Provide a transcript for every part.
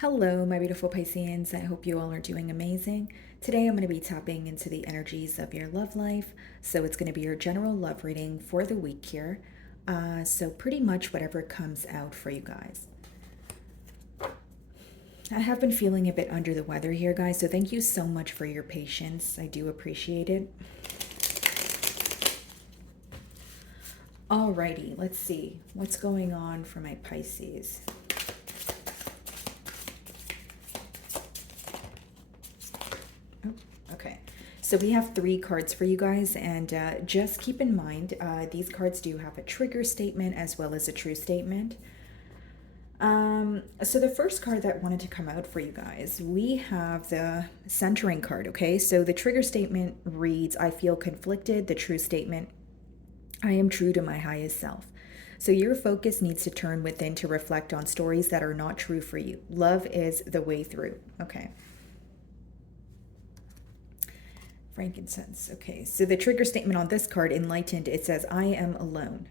Hello, my beautiful Pisceans. I hope you all are doing amazing. Today I'm going to be tapping into the energies of your love life. So it's going to be your general love reading for the week here. So pretty much whatever comes out for you guys. I have been feeling a bit under the weather here, guys. So thank you so much for your patience. I do appreciate it. Alrighty, let's see what's going on for my Pisces. Okay, so we have 3 cards for you guys, and just keep in mind these cards do have a trigger statement as well as a true statement. So the first card that wanted to come out for you guys, we have the centering card, okay? So the trigger statement reads, I feel conflicted. The true statement, I am true to my highest self. So your focus needs to turn within to reflect on stories that are not true for you. Love is the way through, okay? Frankincense. Okay, so the trigger statement on this card, Enlightened, it says, I am alone.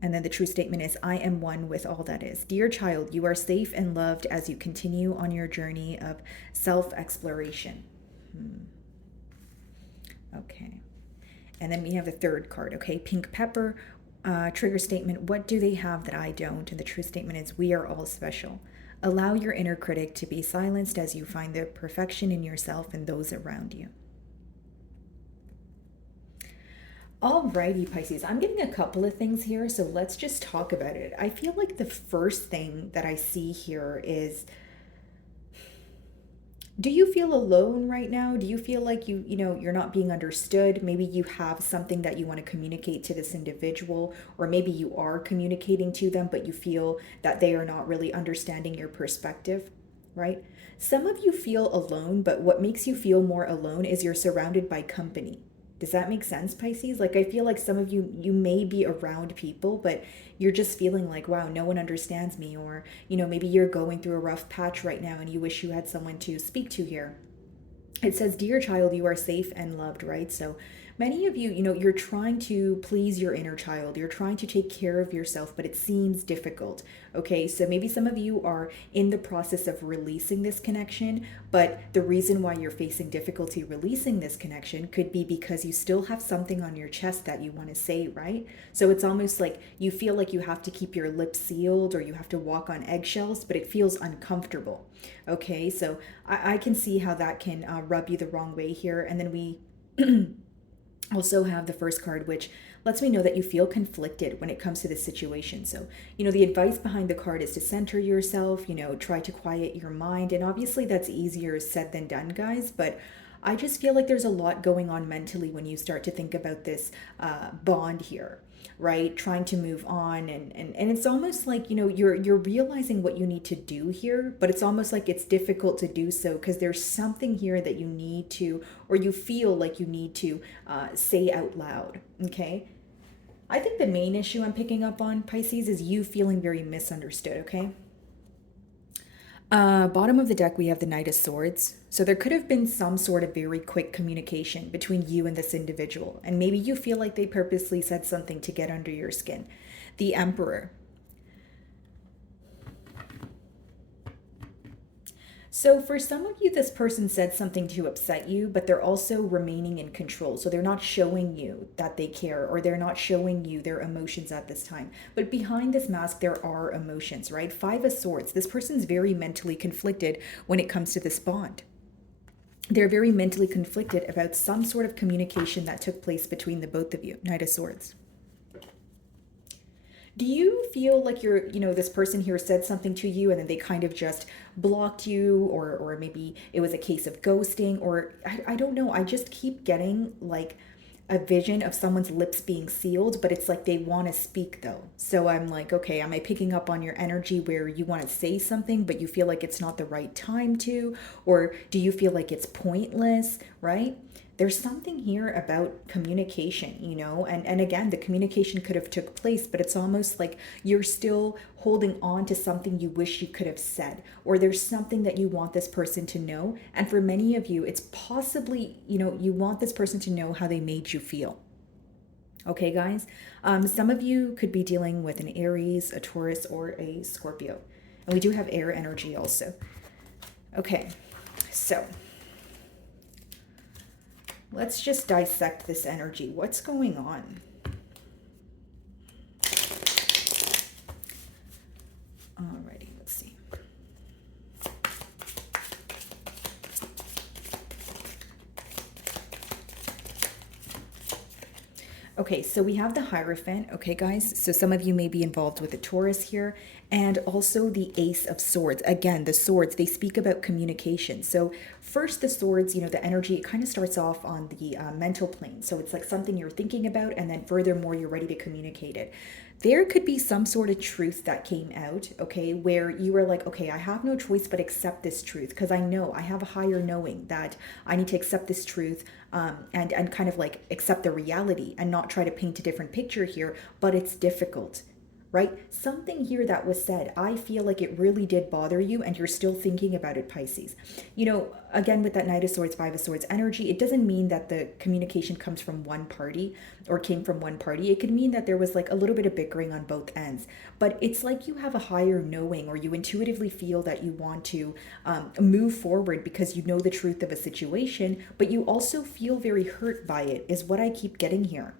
And then the true statement is, I am one with all that is. Dear child, you are safe and loved as you continue on your journey of self-exploration. Okay. And then we have the third card, okay? Pink Pepper, trigger statement, what do they have that I don't? And the true statement is, we are all special. Allow your inner critic to be silenced as you find the perfection in yourself and those around you. Alrighty, Pisces. I'm getting a couple of things here, so let's just talk about it. I feel like the first thing that I see here is, do you feel alone right now? Do you feel like you're not being understood? Maybe you have something that you want to communicate to this individual, or maybe you are communicating to them, but you feel that they are not really understanding your perspective, right? Some of you feel alone, but what makes you feel more alone is you're surrounded by company. Does that make sense, Pisces? Like, I feel like some of you may be around people, but you're just feeling like, wow, no one understands me. Or, maybe you're going through a rough patch right now and you wish you had someone to speak to here. It says, dear child, you are safe and loved, right? So many of you, you're trying to please your inner child. You're trying to take care of yourself, but it seems difficult. Okay, so maybe some of you are in the process of releasing this connection, but the reason why you're facing difficulty releasing this connection could be because you still have something on your chest that you want to say, right? So it's almost like you feel like you have to keep your lips sealed or you have to walk on eggshells, but it feels uncomfortable. Okay, so I can see how that can rub you the wrong way here. And then we also have the first card, which lets me know that you feel conflicted when it comes to this situation. So, the advice behind the card is to center yourself, try to quiet your mind. And obviously that's easier said than done, guys, but I just feel like there's a lot going on mentally when you start to think about this bond here, right? Trying to move on, and it's almost like you're realizing what you need to do here, but it's almost like it's difficult to do so because there's something here that you need to, or you feel like you need to say out loud. Okay, I think the main issue I'm picking up on, Pisces, is you feeling very misunderstood. Okay, bottom of the deck, we have the Knight of Swords. So there could have been some sort of very quick communication between you and this individual. And maybe you feel like they purposely said something to get under your skin. The Emperor. So for some of you, this person said something to upset you, but they're also remaining in control. So they're not showing you that they care, or they're not showing you their emotions at this time. But behind this mask, there are emotions, right? Five of Swords. This person's very mentally conflicted when it comes to this bond. They're very mentally conflicted about some sort of communication that took place between the both of you. Knight of Swords. Do you feel like this person here said something to you and then they kind of just blocked you, or maybe it was a case of ghosting, or I don't know. I just keep getting like a vision of someone's lips being sealed, but it's like they want to speak though. So I'm like, okay, am I picking up on your energy where you want to say something, but you feel like it's not the right time to, or do you feel like it's pointless, right? There's something here about communication, and again, the communication could have took place, but it's almost like you're still holding on to something you wish you could have said, or there's something that you want this person to know. And for many of you, it's possibly, you want this person to know how they made you feel. Okay, guys, some of you could be dealing with an Aries, a Taurus, or a Scorpio. And we do have air energy also. Okay, so let's just dissect this energy. What's going on? Alrighty, let's see. Okay, so we have the Hierophant, okay, guys? So some of you may be involved with the Taurus here, and also the Ace of Swords. Again, the swords, they speak about communication. So first, the swords, the energy, it kind of starts off on the mental plane. So it's like something you're thinking about, and then furthermore, you're ready to communicate it. There could be some sort of truth that came out, okay, where you were like, okay, I have no choice but accept this truth because I know I have a higher knowing that I need to accept this truth, and kind of like accept the reality and not try to paint a different picture here, but it's difficult, right? Something here that was said, I feel like it really did bother you and you're still thinking about it, Pisces. Again, with that Knight of Swords, Five of Swords energy, it doesn't mean that the communication comes from one party or came from one party. It could mean that there was like a little bit of bickering on both ends, but it's like you have a higher knowing or you intuitively feel that you want to move forward because you know the truth of a situation, but you also feel very hurt by it, is what I keep getting here.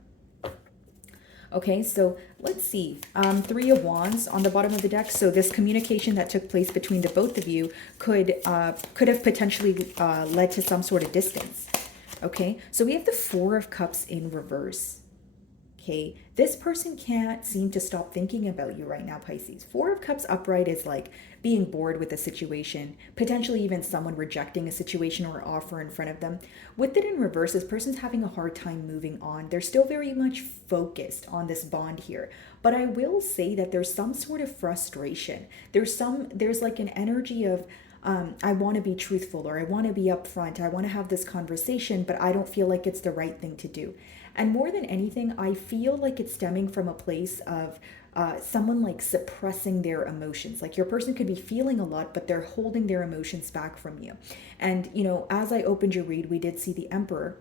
Okay, so let's see. Three of Wands on the bottom of the deck. So this communication that took place between the both of you could have potentially led to some sort of distance. Okay, so we have the Four of Cups in reverse. Okay, this person can't seem to stop thinking about you right now, Pisces. Four of Cups upright is like being bored with a situation, potentially even someone rejecting a situation or offer in front of them. With it in reverse, this person's having a hard time moving on. They're still very much focused on this bond here. But I will say that there's some sort of frustration. There's like an energy of, I want to be truthful or I want to be upfront. I want to have this conversation, but I don't feel like it's the right thing to do. And more than anything, I feel like it's stemming from a place of someone like suppressing their emotions. Like your person could be feeling a lot, but they're holding their emotions back from you. And, as I opened your read, we did see the Emperor.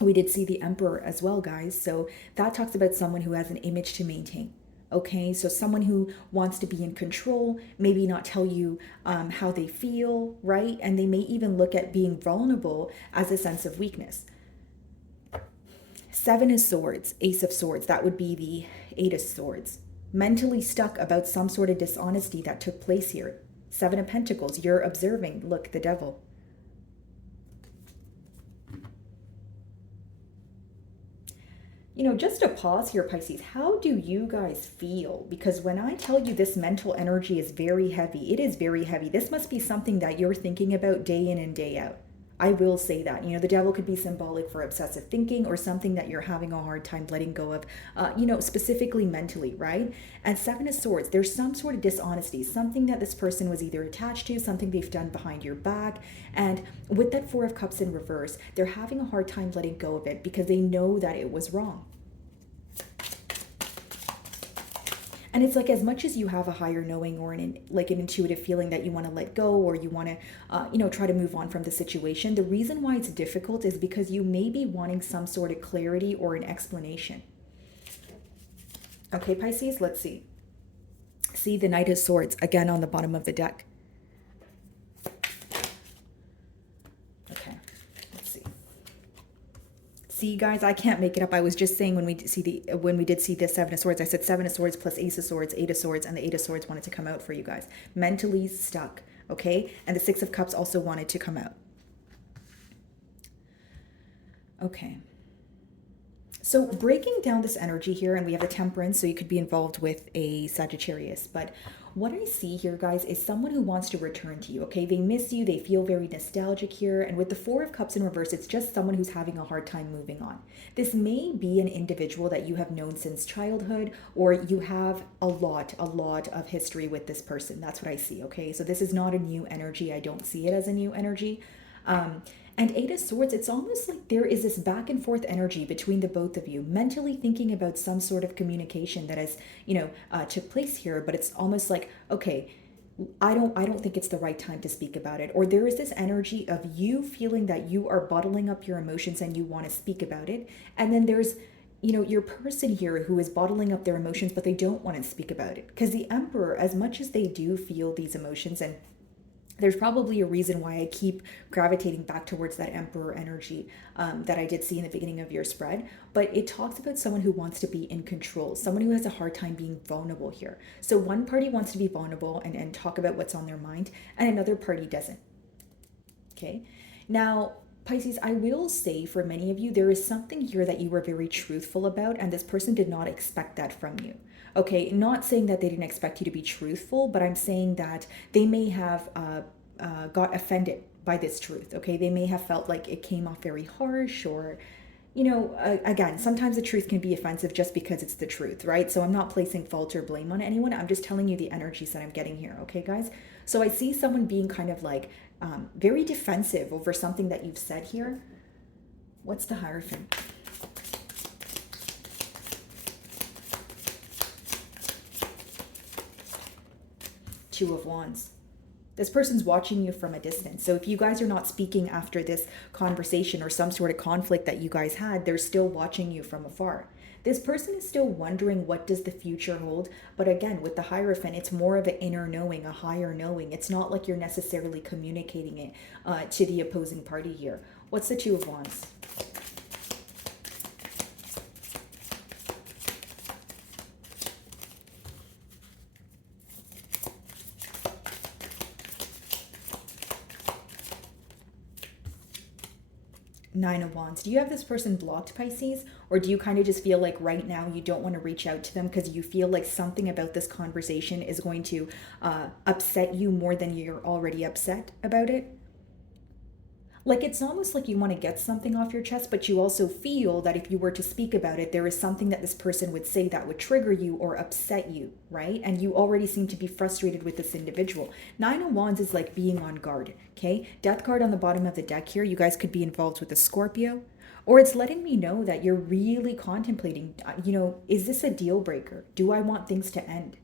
We did see the Emperor as well, guys. So that talks about someone who has an image to maintain. Okay, so someone who wants to be in control, maybe not tell you how they feel, right? And they may even look at being vulnerable as a sense of weakness. Seven of Swords, Ace of Swords, that would be the Eight of Swords. Mentally stuck about some sort of dishonesty that took place here. Seven of Pentacles, you're observing. Look, the Devil. Just to pause here, Pisces, how do you guys feel? Because when I tell you this mental energy is very heavy, it is very heavy. This must be something that you're thinking about day in and day out. I will say that. The Devil could be symbolic for obsessive thinking or something that you're having a hard time letting go of, specifically mentally, right? And Seven of Swords, there's some sort of dishonesty, something that this person was either attached to, something they've done behind your back. And with that Four of Cups in reverse, they're having a hard time letting go of it because they know that it was wrong. And it's like as much as you have a higher knowing or an intuitive feeling that you want to let go or you want to, try to move on from the situation, the reason why it's difficult is because you may be wanting some sort of clarity or an explanation. Okay, Pisces, let's see. See the Knight of Swords again on the bottom of the deck. See, guys, I can't make it up. I was just saying when we did see this Seven of Swords, I said Seven of Swords plus Ace of Swords, Eight of Swords, and the Eight of Swords wanted to come out for you guys. Mentally stuck, okay? And the Six of Cups also wanted to come out. Okay. So breaking down this energy here, and we have a Temperance, so you could be involved with a Sagittarius, but what I see here, guys, is someone who wants to return to you, okay? They miss you, they feel very nostalgic here, and with the Four of Cups in reverse, it's just someone who's having a hard time moving on. This may be an individual that you have known since childhood, or you have a lot of history with this person. That's what I see, okay? So this is not a new energy. I don't see it as a new energy. And Eight of Swords, it's almost like there is this back and forth energy between the both of you, mentally thinking about some sort of communication that has, took place here, but it's almost like, okay, I don't think it's the right time to speak about it. Or there is this energy of you feeling that you are bottling up your emotions and you want to speak about it. And then there's, your person here who is bottling up their emotions, but they don't want to speak about it. Because the Emperor, as much as they do feel these emotions and There's probably a reason why I keep gravitating back towards that emperor energy that I did see in the beginning of your spread. But it talks about someone who wants to be in control, someone who has a hard time being vulnerable here. So one party wants to be vulnerable and talk about what's on their mind, and another party doesn't. Okay. Now, Pisces, I will say for many of you, there is something here that you were very truthful about, and this person did not expect that from you. Okay, not saying that they didn't expect you to be truthful, but I'm saying that they may have got offended by this truth. Okay, they may have felt like it came off very harsh, or again, sometimes the truth can be offensive just because it's the truth, right? So I'm not placing fault or blame on anyone. I'm just telling you the energies that I'm getting here, okay, guys? So I see someone being kind of like very defensive over something that you've said here. What's the Hierophant? Two of Wands. This person's watching you from a distance. So if you guys are not speaking after this conversation or some sort of conflict that you guys had, they're still watching you from afar. This person is still wondering what does the future hold. But again, with the Hierophant, it's more of an inner knowing, a higher knowing. It's not like you're necessarily communicating it to the opposing party here. What's the Two of Wands? Nine of Wands. Do you have this person blocked, Pisces? Or do you kind of just feel like right now you don't want to reach out to them because you feel like something about this conversation is going to upset you more than you're already upset about it? Like it's almost like you want to get something off your chest, but you also feel that if you were to speak about it, there is something that this person would say that would trigger you or upset you, right? And you already seem to be frustrated with this individual. Nine of Wands is like being on guard, okay? Death card on the bottom of the deck here. You guys could be involved with a Scorpio, or it's letting me know that you're really contemplating, is this a deal breaker? Do I want things to end?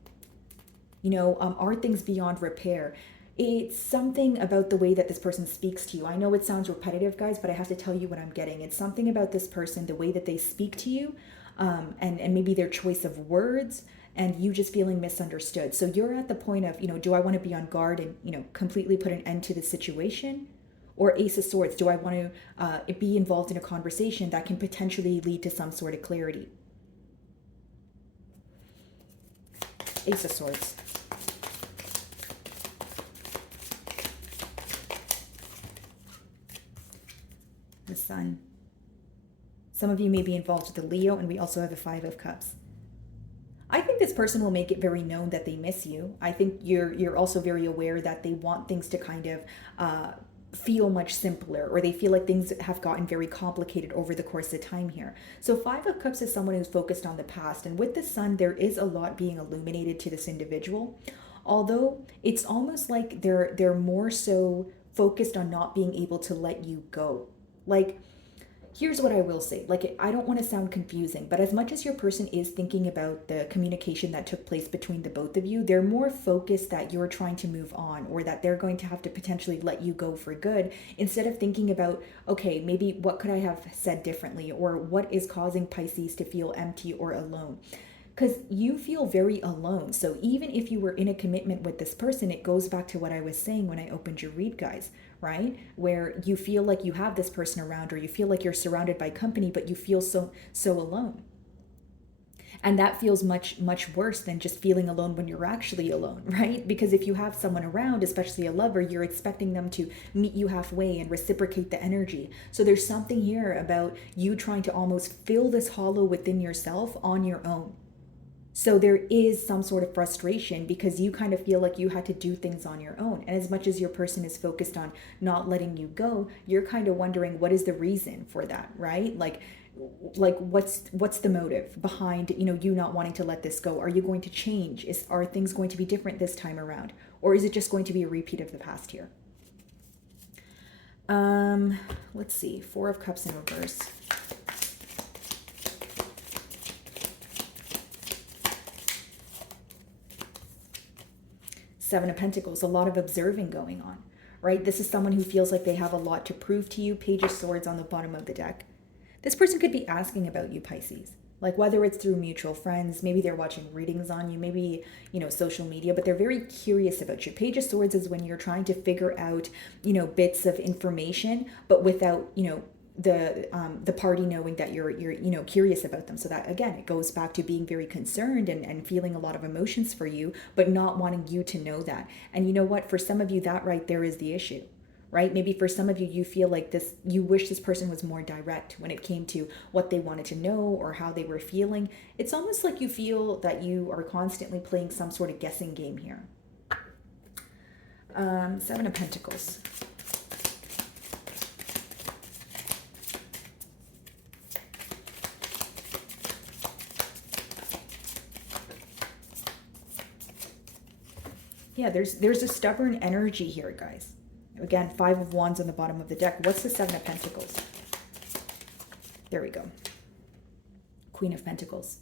Are things beyond repair? It's something about the way that this person speaks to you. I know it sounds repetitive, guys, but I have to tell you what I'm getting. It's something about this person, the way that they speak to you, and maybe their choice of words, and you just feeling misunderstood. So you're at the point of, do I want to be on guard and, completely put an end to the situation? Or Ace of Swords, do I want to be involved in a conversation that can potentially lead to some sort of clarity? Ace of Swords. The Sun. Some of you may be involved with the Leo, and we also have the Five of Cups. I think this person will make it very known that they miss you. I think you're also very aware that they want things to kind of feel much simpler, or they feel like things have gotten very complicated over the course of time here. So Five of Cups is someone who's focused on the past, and with the Sun, there is a lot being illuminated to this individual. Although it's almost like they're more so focused on not being able to let you go. Like, here's what I will say. Like, I don't want to sound confusing, but as much as your person is thinking about the communication that took place between the both of you, they're more focused that you're trying to move on, or that they're going to have to potentially let you go for good, instead of thinking about, okay, maybe what could I have said differently, or what is causing Pisces to feel empty or alone. Because you feel very alone. So even if you were in a commitment with this person, it goes back to what I was saying when I opened your read, guys, right? Where you feel like you have this person around, or you feel like you're surrounded by company, but you feel so alone. And that feels much, much worse than just feeling alone when you're actually alone, right? Because if you have someone around, especially a lover, you're expecting them to meet you halfway and reciprocate the energy. So there's something here about you trying to almost fill this hollow within yourself on your own. So there is some sort of frustration because you kind of feel like you had to do things on your own. And as much as your person is focused on not letting you go, you're kind of wondering what is the reason for that, right? Like what's the motive behind, you not wanting to let this go? Are you going to change? Are things going to be different this time around? Or is it just going to be a repeat of the past here? Let's see. Four of Cups in reverse. Seven of Pentacles, a lot of observing going on, right? This is someone who feels like they have a lot to prove to you. Page of Swords on the bottom of the deck. This person could be asking about you, Pisces. Like whether it's through mutual friends, maybe they're watching readings on you, maybe, social media, but they're very curious about you. Page of Swords is when you're trying to figure out, bits of information, but without, the party knowing that you're curious about them. So that again, it goes back to being very concerned and feeling a lot of emotions for you, but not wanting you to know that. And you know what? For some of you, that right there is the issue. Right? Maybe for some of you, you feel like this, you wish this person was more direct when it came to what they wanted to know or how they were feeling. It's almost like you feel that you are constantly playing some sort of guessing game here. Seven of Pentacles. Yeah, there's a stubborn energy here, guys. Again, Five of Wands on the bottom of the deck. What's the Seven of Pentacles? There we go. Queen of Pentacles.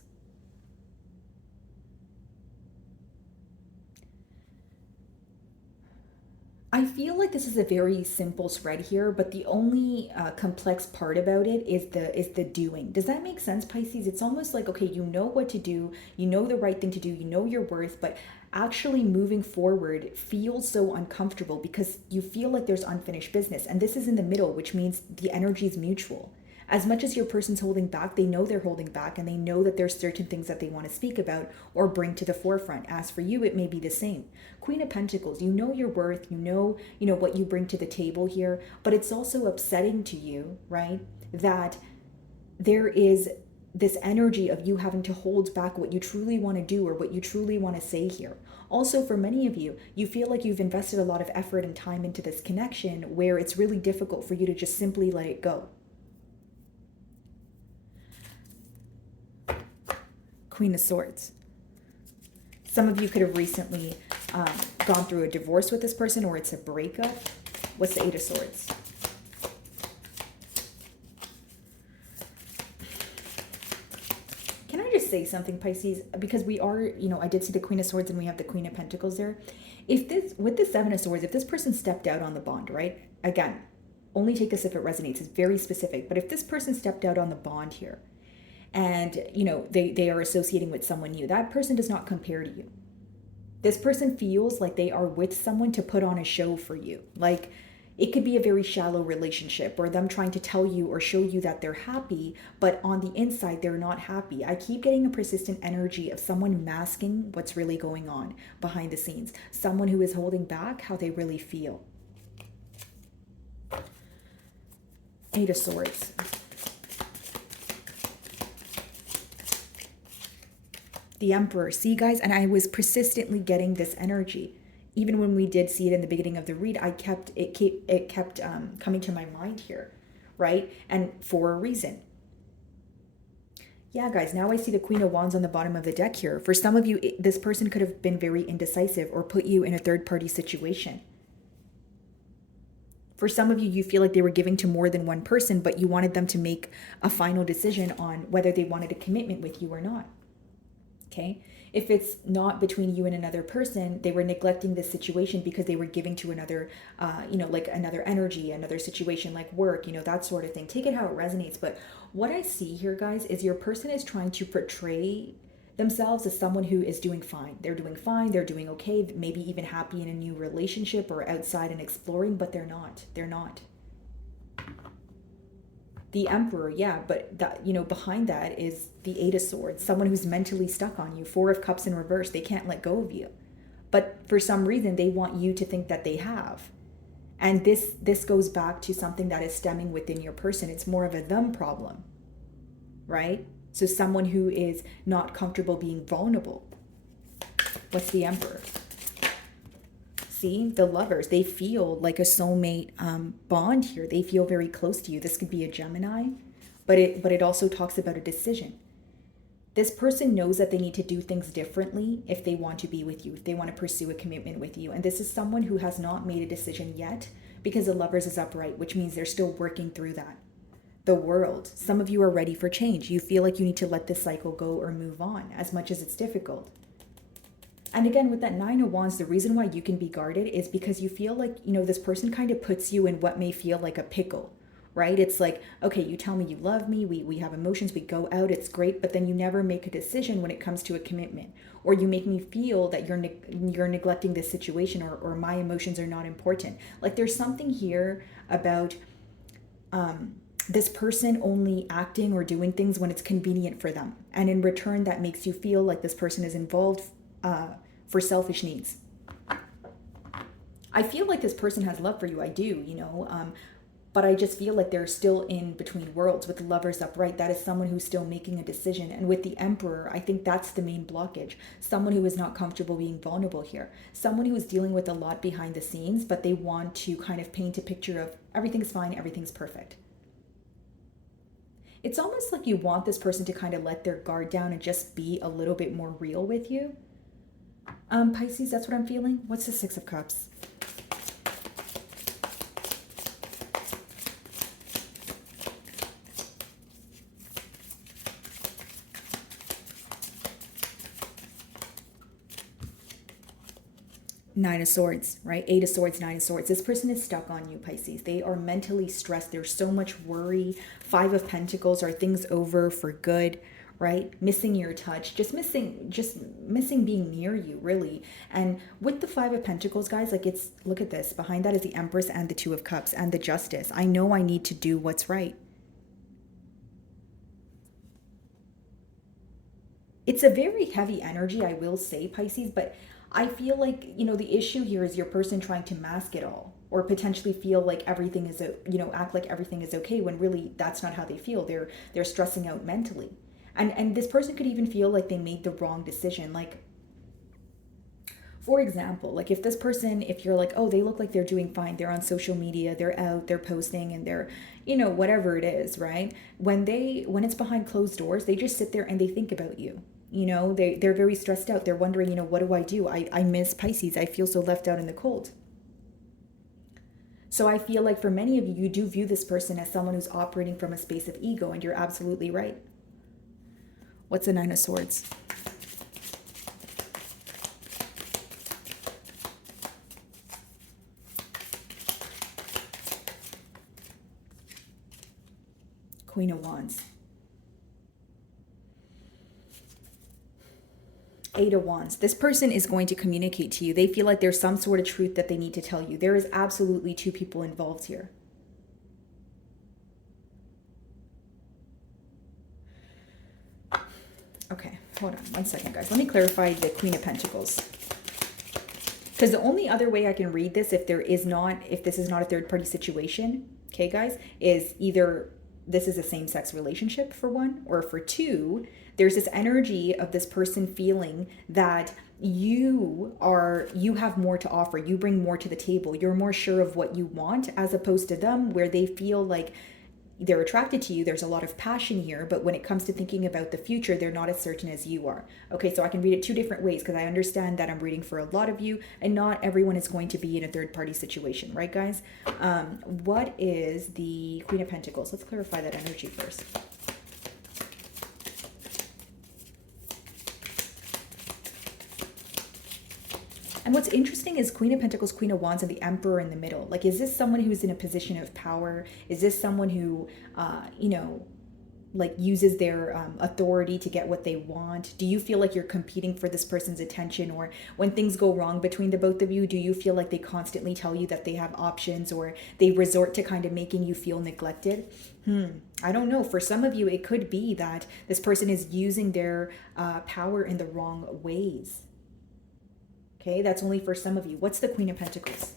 I feel like this is a very simple spread here, but the only complex part about it is the doing. Does that make sense, Pisces? It's almost like, okay, you know what to do, you know the right thing to do, you know your worth, but actually moving forward feels so uncomfortable because you feel like there's unfinished business. And this is in the middle, which means the energy is mutual. As much as your person's holding back, they know they're holding back, and they know that there's certain things that they want to speak about or bring to the forefront. As for you, it may be the same. Queen of Pentacles, you know your worth, you know what you bring to the table here, but it's also upsetting to you, right? That there is this energy of you having to hold back what you truly want to do or what you truly want to say here. Also, for many of you, you feel like you've invested a lot of effort and time into this connection where it's really difficult for you to just simply let it go. Queen of Swords. Some of you could have recently gone through a divorce with this person, or it's a breakup. What's the Eight of Swords? Can I just say something, Pisces? Because we are, I did see the Queen of Swords and we have the Queen of Pentacles there. With the Seven of Swords, if this person stepped out on the bond, right? Again, only take this if it resonates. It's very specific. But if this person stepped out on the bond here, and they are associating with someone new, that person does not compare to you. This person feels like they are with someone to put on a show for you. Like it could be a very shallow relationship or them trying to tell you or show you that they're happy, but on the inside they're not happy. I keep getting a persistent energy of someone masking what's really going on behind the scenes, someone who is holding back how they really feel. Eight of Swords. The Emperor. See, guys, and I was persistently getting this energy. Even when we did see it in the beginning of the read, it kept coming to my mind here, right? And for a reason. Yeah, guys, now I see the Queen of Wands on the bottom of the deck here. For some of you, this person could have been very indecisive or put you in a third-party situation. For some of you, you feel like they were giving to more than one person, but you wanted them to make a final decision on whether they wanted a commitment with you or not. Okay. If it's not between you and another person, they were neglecting this situation because they were giving to another, like another energy, another situation like work, that sort of thing. Take it how it resonates. But what I see here, guys, is your person is trying to portray themselves as someone who is doing fine. They're doing fine. They're doing okay. Maybe even happy in a new relationship or outside and exploring, but they're not. They're not. The Emperor, yeah, but that, behind that is the Eight of Swords, someone who's mentally stuck on you. Four of Cups in reverse, they can't let go of you. But for some reason, they want you to think that they have. And this goes back to something that is stemming within your person. It's more of a them problem, right? So someone who is not comfortable being vulnerable. What's the Emperor? See, the Lovers, they feel like a soulmate bond here. They feel very close to you. This could be a Gemini, but it also talks about a decision. This person knows that they need to do things differently if they want to be with you, if they want to pursue a commitment with you. And this is someone who has not made a decision yet because the Lovers is upright, which means they're still working through that. The World, some of you are ready for change. You feel like you need to let this cycle go or move on, as much as it's difficult. And again, with that Nine of Wands, the reason why you can be guarded is because you feel like, this person kind of puts you in what may feel like a pickle right? It's like, okay, you tell me you love me, we have emotions, we go out, it's great, but then you never make a decision when it comes to a commitment. Or you make me feel that you're neglecting this situation, or my emotions are not important. Like there's something here about this person only acting or doing things when it's convenient for them. And in return, that makes you feel like this person is involved for selfish needs. I feel like this person has love for you. I do, but I just feel like they're still in between worlds with the lovers upright. That is someone who's still making a decision. And with the emperor, I think that's the main blockage. Someone who is not comfortable being vulnerable here. Someone who is dealing with a lot behind the scenes, but they want to kind of paint a picture of everything's fine, everything's perfect. It's almost like you want this person to kind of let their guard down and just be a little bit more real with you. Pisces, that's what I'm feeling. What's the Six of Cups? Nine of Swords, right? Eight of Swords, Nine of Swords. This person is stuck on you, Pisces. They are mentally stressed. There's so much worry. Five of Pentacles. Are things over for good, right? Missing your touch, just missing being near you, really. And with the Five of Pentacles, guys, like it's, look at this. Behind that is the Empress and the Two of Cups and the Justice. I know I need to do what's right. It's a very heavy energy, I will say, Pisces, but I feel like, the issue here is your person trying to mask it all, or potentially feel like everything is, act like everything is okay when really that's not how they feel. They're stressing out mentally. And this person could even feel like they made the wrong decision. Like, for example, like if you're like, oh, they look like they're doing fine, they're on social media, they're out, they're posting, and they're, whatever it is, right? When it's behind closed doors, they just sit there and they think about you. They're very stressed out. They're wondering, what do I do? I miss Pisces. I feel so left out in the cold. So I feel like for many of you, you do view this person as someone who's operating from a space of ego, and you're absolutely right. What's the Nine of Swords? Queen of Wands. Eight of Wands. This person is going to communicate to you. They feel like there's some sort of truth that they need to tell you. There is absolutely two people involved here. Okay, hold on one second, guys. Let me clarify the Queen of Pentacles. Because the only other way I can read this, if this is not a third party situation, okay, guys, is either this is a same-sex relationship for one, or for two, there's this energy of this person feeling that you have more to offer. You bring more to the table. You're more sure of what you want, as opposed to them, where they feel like they're attracted to you. There's a lot of passion here, but when it comes to thinking about the future, they're not as certain as you are. Okay, so I can read it two different ways, because I understand that I'm reading for a lot of you, and not everyone is going to be in a third party situation, right, guys? What is the Queen of Pentacles? Let's clarify that energy first. And what's interesting is Queen of Pentacles, Queen of Wands, and the Emperor in the middle. Like, is this someone who's in a position of power? Is this someone who, like uses their authority to get what they want? Do you feel like you're competing for this person's attention? Or when things go wrong between the both of you, do you feel like they constantly tell you that they have options, or they resort to kind of making you feel neglected? I don't know. For some of you, it could be that this person is using their power in the wrong ways. Okay, that's only for some of you. What's the Queen of Pentacles?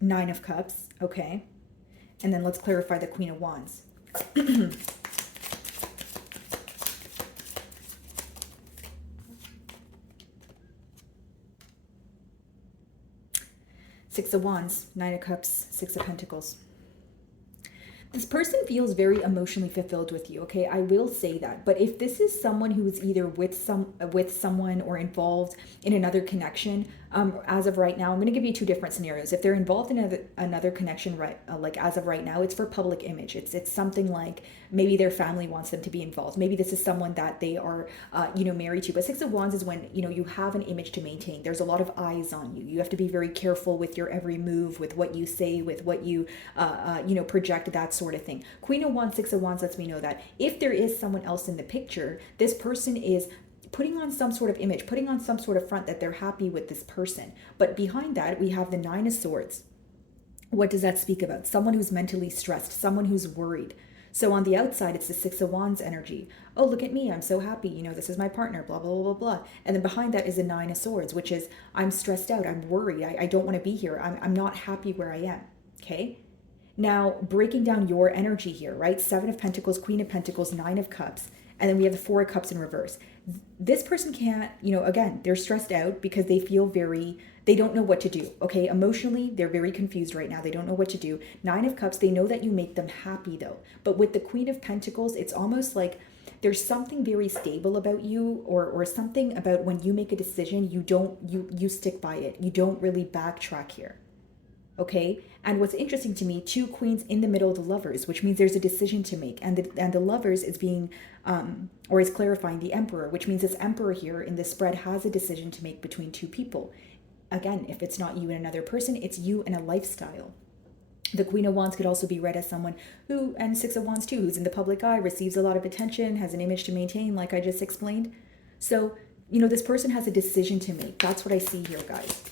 Nine of Cups. Okay. And then let's clarify the Queen of Wands. Six of Wands, Nine of Cups, Six of Pentacles. This person feels very emotionally fulfilled with you, okay? I will say that. But if this is someone who is either with someone or involved in another connection, as of right now, I'm going to give you two different scenarios. If they're involved in another connection, right, like as of right now, it's for public image. It's something like maybe their family wants them to be involved. Maybe this is someone that they are married to. But Six of Wands is when you have an image to maintain. There's a lot of eyes on you. You have to be very careful with your every move, with what you say, with what you project, that sort of thing. Queen of Wands, Six of Wands lets me know that if there is someone else in the picture, this person is putting on some sort of image, putting on some sort of front that they're happy with this person. But behind that, we have the Nine of Swords. What does that speak about? Someone who's mentally stressed, someone who's worried. So on the outside, it's the Six of Wands energy. Oh, look at me. I'm so happy. This is my partner, blah, blah, blah, blah, blah. And then behind that is the Nine of Swords, which is I'm stressed out. I'm worried. I don't want to be here. I'm not happy where I am. Okay. Now, breaking down your energy here, right? Seven of Pentacles, Queen of Pentacles, Nine of Cups. And then we have the Four of Cups in reverse. This person can't, again, they're stressed out because they feel they don't know what to do. Okay. Emotionally, they're very confused right now. They don't know what to do. Nine of Cups, they know that you make them happy though. But with the Queen of Pentacles, it's almost like there's something very stable about you, or something about when you make a decision, you stick by it. You don't really backtrack here. Okay. And what's interesting to me, two queens in the middle of the Lovers, which means there's a decision to make. And the Lovers is being, or is clarifying the Emperor, which means this Emperor here in this spread has a decision to make between two people. Again, if it's not you and another person, it's you and a lifestyle. The Queen of Wands could also be read as someone who, and Six of Wands too, who's in the public eye, receives a lot of attention, has an image to maintain, like I just explained. So, this person has a decision to make. That's what I see here, guys.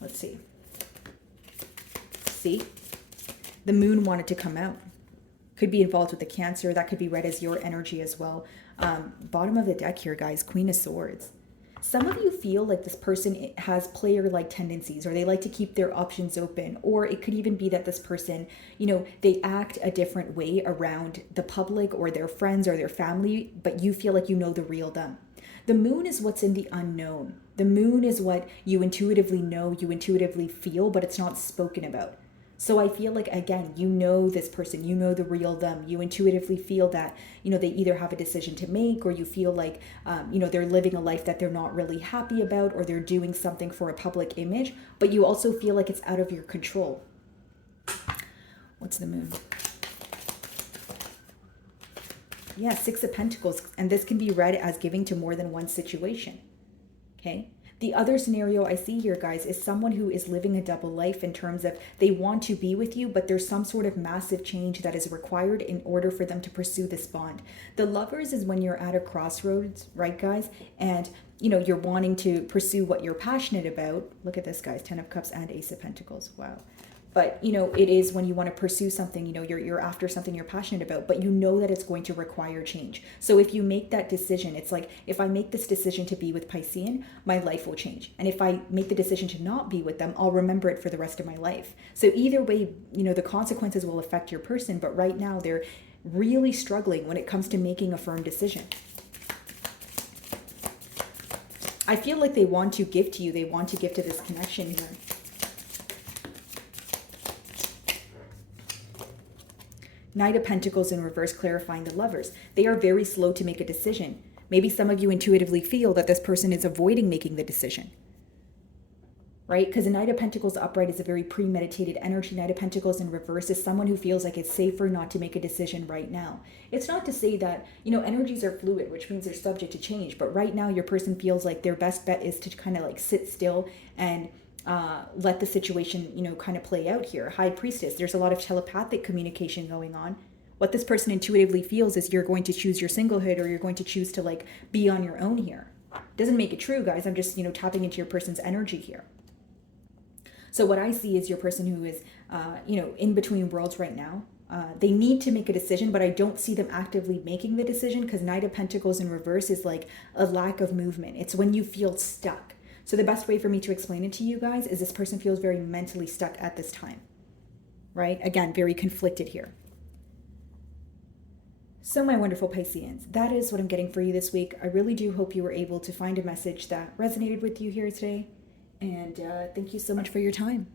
Let's see. See? The Moon wanted to come out. Could be involved with the Cancer. That could be read as your energy as well. Bottom of the deck here, guys. Queen of Swords. Some of you feel like this person has player-like tendencies, or they like to keep their options open. Or it could even be that this person, they act a different way around the public or their friends or their family, but you feel like you know the real them. The Moon is what's in the unknown. The Moon is what you intuitively know, you intuitively feel, but it's not spoken about. So I feel like, again, this person, the real them. You intuitively feel that, they either have a decision to make, or you feel like, they're living a life that they're not really happy about, or they're doing something for a public image, but you also feel like it's out of your control. What's the Moon? Yeah, Six of Pentacles, and this can be read as giving to more than one situation. Okay. The other scenario I see here, guys, is someone who is living a double life in terms of they want to be with you, but there's some sort of massive change that is required in order for them to pursue this bond. The Lovers is when you're at a crossroads, right, guys? And, you're wanting to pursue what you're passionate about. Look at this, guys, Ten of Cups and Ace of Pentacles. Wow. But, it is when you want to pursue something, you're after something you're passionate about, but you know that it's going to require change. So if you make that decision, it's like, if I make this decision to be with Piscean, my life will change. And if I make the decision to not be with them, I'll remember it for the rest of my life. So either way, the consequences will affect your person, but right now they're really struggling when it comes to making a firm decision. I feel like they want to give to you. They want to give to this connection here. Knight of Pentacles in reverse, clarifying the Lovers. They are very slow to make a decision. Maybe some of you intuitively feel that this person is avoiding making the decision, right? Because a Knight of Pentacles upright is a very premeditated energy. Knight of Pentacles in reverse is someone who feels like it's safer not to make a decision right now. It's not to say that, energies are fluid, which means they're subject to change. But right now, your person feels like their best bet is to kind of like sit still and let the situation, kind of play out here. High Priestess, there's a lot of telepathic communication going on. What this person intuitively feels is you're going to choose your singlehood, or you're going to choose to like be on your own here. Doesn't make it true, guys. I'm just, tapping into your person's energy here. So what I see is your person who is, in between worlds right now. They need to make a decision, but I don't see them actively making the decision, because Knight of Pentacles in reverse is like a lack of movement. It's when you feel stuck. So the best way for me to explain it to you guys is this person feels very mentally stuck at this time, right? Again, very conflicted here. So my wonderful Pisceans, that is what I'm getting for you this week. I really do hope you were able to find a message that resonated with you here today. And thank you so much for your time.